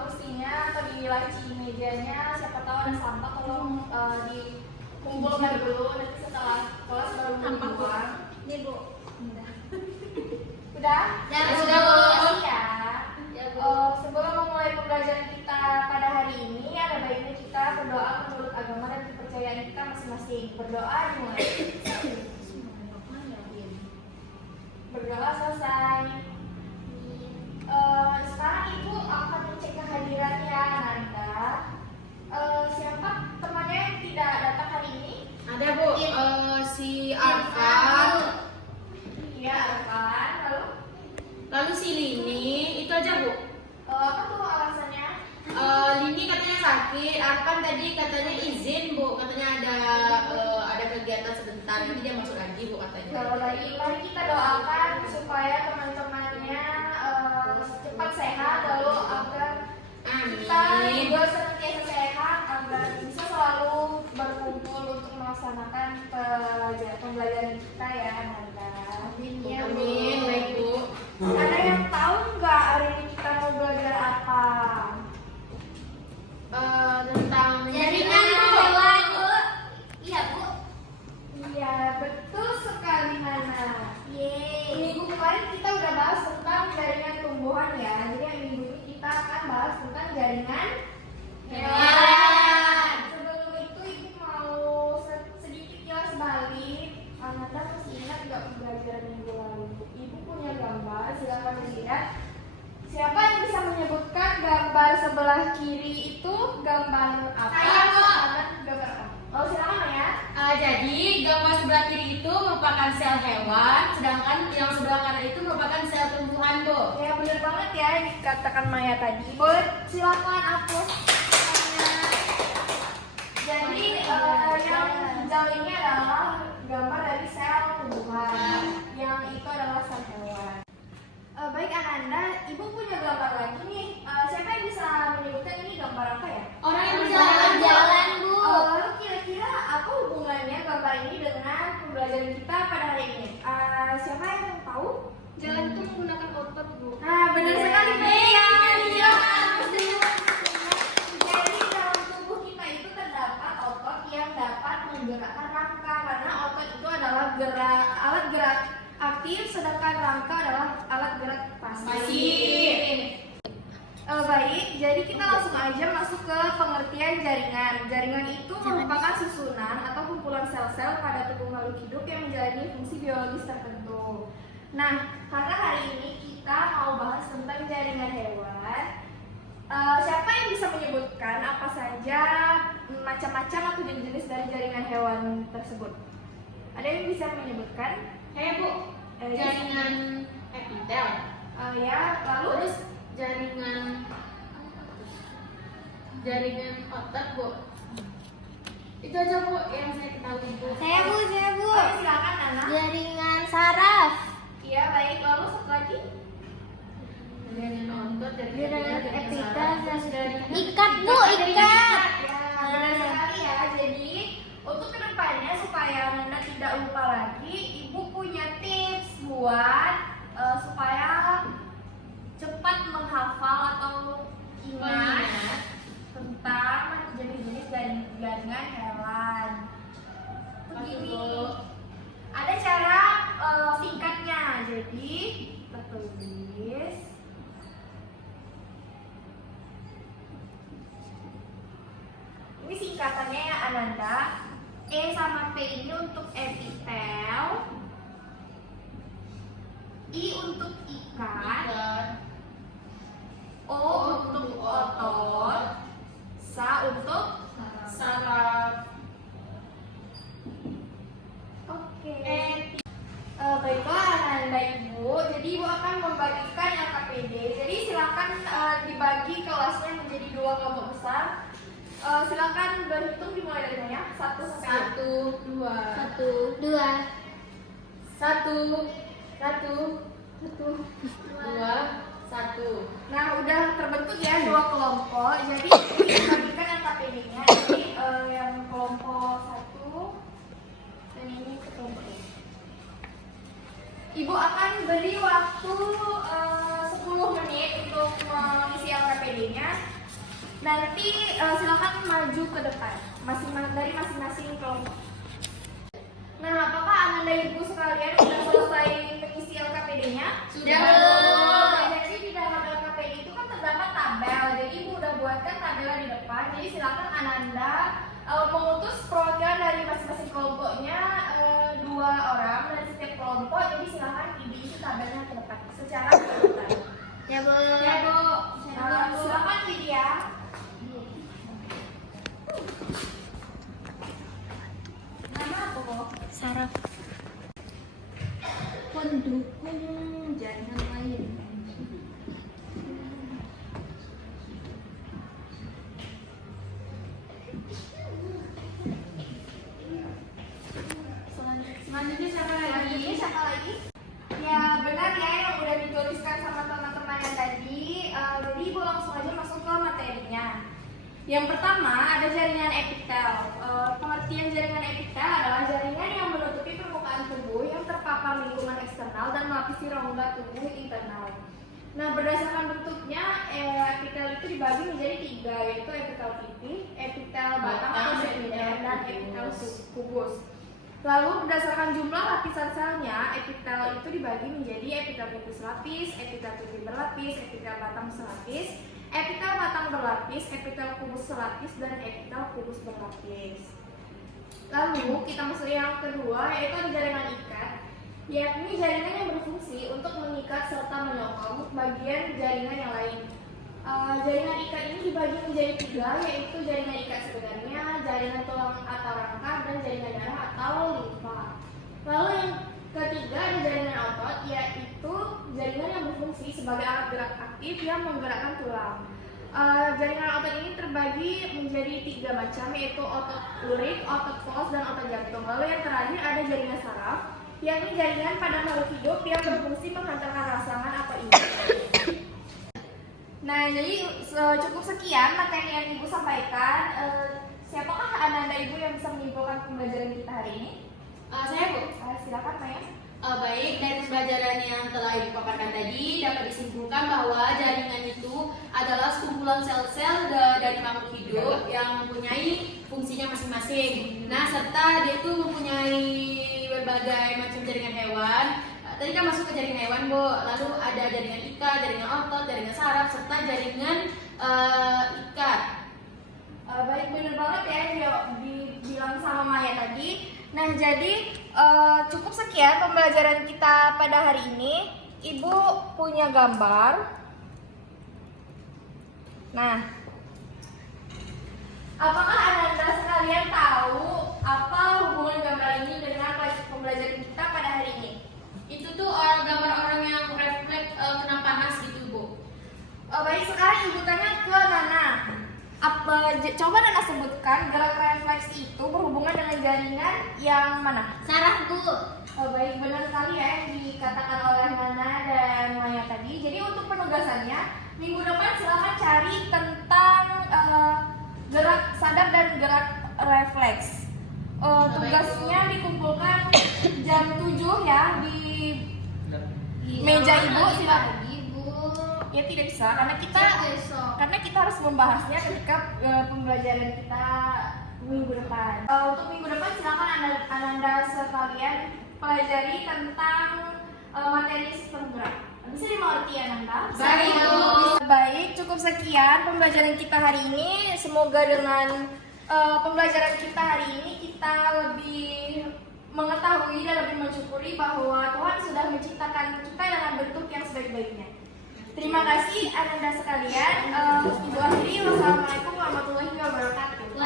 kursinya atau di laci mejanya, siapa tahu ada sampah, tolong dikumpulkan dulu, nanti setelah kelas baru dibuang. Ini Bu. Udah? Ya, Sudah Bu. Bu. Ya. Sebelum memulai pembelajaran kita pada hari ini, ada baiknya kita berdoa menurut agama dan kepercayaan kita masing-masing. Berdoa dimulai. Berdoa selesai. Sekarang Ibu akan mengecek kehadirannya Ananda. Siapa temannya yang tidak datang hari ini? Ada Bu, si Arfan, Iya, Arfan. lalu si Lini, itu aja Bu. Apa tuh alasannya? Lini katanya sakit, Arfan tadi katanya izin Bu, katanya ada kegiatan sebentar, nanti dia masuk lagi Bu katanya. Kalau lagi, mari kita doakan supaya teman-temannya cepat sehat, lalu agar kita juga senantiasa sehat, agar bisa selalu berkumpul untuk melaksanakan pembelajaran kita ya, Ananda. Amin, baik Bu. Ada yang tahu nggak hari ini kita mau belajar apa? Tentang Jaringan hewan Bu. Iya Bu. Iya, betul sekali Nana. Yeay. Minggu kemarin kita udah bahas tentang jaringan tumbuhan ya. Jadi yang minggu ini kita akan bahas tentang jaringan hewan. Sebelum itu Ibu mau sedikit kilas balik. Ananda masih ingat nggak pembelajaran minggu lalu? Ibu punya gambar, silakan dilihat. Siapa yang bisa menyebutkan gambar sebelah kiri itu gambar apa? Saya, Bu. Gambar apa? Oh, silakan ya. Jadi gambar sebelah kiri itu merupakan sel hewan, sedangkan yang sebelah kanan itu merupakan sel tumbuhan Bu. Ya benar banget ya yang dikatakan Maya tadi. Boleh silakan hapus. Jadi yang hijau ini adalah gambar dari sel tumbuhan, yang itu adalah sel hewan. Baik Ananda, Ibu punya gambar lagi nih. Siapa yang bisa menyebutkan ini gambar apa ya? Orang yang Jalan-jalan Bu. Lalu kira-kira apa hubungannya gambar ini dengan pembelajaran kita pada hari ini? Siapa yang tahu? jalan itu menggunakan otot Bu. Nah, benar sekali Freya. Iya. Jadi dalam tubuh kita itu terdapat otot yang dapat menggerakkan rangka, karena otot itu adalah alat gerak aktif, sedangkan rangka adalah alat gerak pasif. Baik, jadi kita langsung aja masuk ke pengertian jaringan. Jaringan itu merupakan susunan atau kumpulan sel-sel pada tubuh makhluk hidup yang menjalani fungsi biologis tertentu. Nah, karena hari ini kita mau bahas tentang jaringan hewan, siapa yang bisa menyebutkan apa saja macam-macam atau jenis-jenis dari jaringan hewan tersebut? Ada yang bisa menyebutkan? Kayak Bu, jaringan epitel. Ya, lalu Terus jaringan otot Bu. Itu aja Bu yang saya ketahui Bu. Saya Bu. silakan Nana. Jaringan saraf. Iya, baik. Lalu satu lagi? Jaringan otot, Jaringan epitel, jaringan Ikat Bu, ikat. Ya, benar sekali ya. Jadi untuk kedepannya supaya Nana tidak lupa lagi, Ibu punya tips buat supaya cepat menghafal atau ingat tentang jenis-jenis jaringan hewan. Begini, ada cara singkatnya. Jadi kita tulis. Ini singkatannya ya Ananda. E sama P ini untuk epitel, I untuk ikat, O untuk otot, Sa untuk saraf. Oke. Baiklah Ananda Ibu. Jadi Ibu akan membagikan LKPD. Jadi silakan dibagi kelasnya menjadi 2 kelompok besar. Silakan berhitung dimulai dari mana? 1 sampai 1, 2, 1, 2, 1, 1, 1. Nah, udah terbentuk ya 2 kelompok. Jadi dibagikan LKPD-nya. Jadi yang kelompok 1 dan ini ke kelompok ini. Ibu akan beri waktu 10 menit untuk mengisi LKPD-nya. Nanti silakan maju ke depan, dari masing-masing kelompok. Nah, apakah Ananda Ibu sekalian sudah selesai mengisi LKPD-nya? Sudah. Jadi di dalam LKPD itu kan terdapat tabel. Jadi Ibu udah buatkan tabelnya di depan. Jadi silakan Ananda mengutus perwakilan dari masing-masing kelompoknya 2 orang dari setiap kelompok. Jadi silakan diisi tabelnya ke depan secara berurutan. Ya, Bu. Ya, Bu. Silakan Widya. Nama apa, Bu? Saraf. Pendukung jaringan lain. Selanjutnya siapa lagi? Ya benar ya yang udah dituliskan sama teman-teman yang tadi. Jadi Ibu langsung aja masuk ke materinya. Yang pertama ada jaringan epitel. Pengertian jaringan epitel adalah jaringan yang menutupi permukaan tubuh yang terpapar lingkungan eksternal dan melapisi rongga tubuh internal. Nah, berdasarkan bentuknya, epitel itu dibagi menjadi 3, yaitu epitel pipih, epitel batang atau sekunder, dan epitel kubus. Lalu berdasarkan jumlah lapisan selnya, epitel itu dibagi menjadi epitel pipih selapis, epitel pipih berlapis, epitel batang selapis, epitel batang berlapis, epitel kubus selapis, dan epitel kubus berlapis. Lalu kita masuk yang kedua, yaitu ada jaringan ikat, yakni jaringan yang berfungsi untuk mengikat serta menyokong bagian jaringan yang lain. Jaringan ikat ini dibagi menjadi 3, yaitu jaringan ikat sebenarnya, jaringan tulang atau rangka, dan jaringan darah atau limfa. Lalu yang ketiga ada jaringan otot, yaitu jaringan yang berfungsi sebagai alat gerak aktif yang menggerakkan tulang. Jaringan otot ini terbagi menjadi 3 macam, yaitu otot lurik, otot polos, dan otot jantung. Lalu yang terakhir ada jaringan saraf, yakni jaringan pada makhluk hidup yang berfungsi menghantarkan rangsangan atau inti. Nah, jadi cukup sekian materi yang Ibu sampaikan. Siapakah Ananda Ibu yang bisa menyimpulkan pembelajaran kita hari ini? Saya, Bu. Silakan, Maya. Baik, dari pembelajaran yang telah Ibu paparkan tadi dapat disimpulkan bahwa jaringan itu adalah sekumpulan sel-sel dari makhluk hidup yang mempunyai fungsinya masing-masing. Nah, serta dia itu mempunyai berbagai macam jaringan hewan. Tadi kan masuk ke jaringan hewan, Bu. Lalu ada jaringan ikat, jaringan otot, jaringan saraf, serta jaringan ikat. Baik, benar banget ya yang dibilang sama Maya tadi. Nah, jadi cukup sekian pembelajaran kita pada hari ini. Ibu punya gambar. Nah, apakah Ananda sekalian tahu apa hubungan gambar ini dengan pembelajaran kita pada hari ini? Itu tuh gambar orang yang refleks kena panas gitu, Bu. Baik, sekarang Ibu tanya ke Nana. Coba Nana sebutkan gerak refleks itu berhubungan dengan jaringan yang mana? Saraf, Bu. Baik, benar sekali ya yang dikatakan oleh Nana dan Maya tadi. Jadi untuk penugasannya, minggu depan silakan cari tentang gerak sadap dan gerak refleks. Tugasnya dikumpulkan jam 7 ya di meja Ibu. Silakan. Ya tidak bisa karena kita harus membahasnya ketika pembelajaran kita minggu depan. Untuk minggu depan silakan Ananda sekalian pelajari tentang materi sistem gerak. Bisa dimengerti Ananda? Baik, Bu. Baik, cukup sekian pembelajaran kita hari ini. Semoga dengan pembelajaran kita hari ini kita lebih mengetahui dan lebih mensyukuri bahwa Tuhan sudah menciptakan kita dengan bentuk yang sebaik-baiknya. Terima kasih Ananda sekalian. Ibu akhiri, wassalamualaikum warahmatullahi wabarakatuh.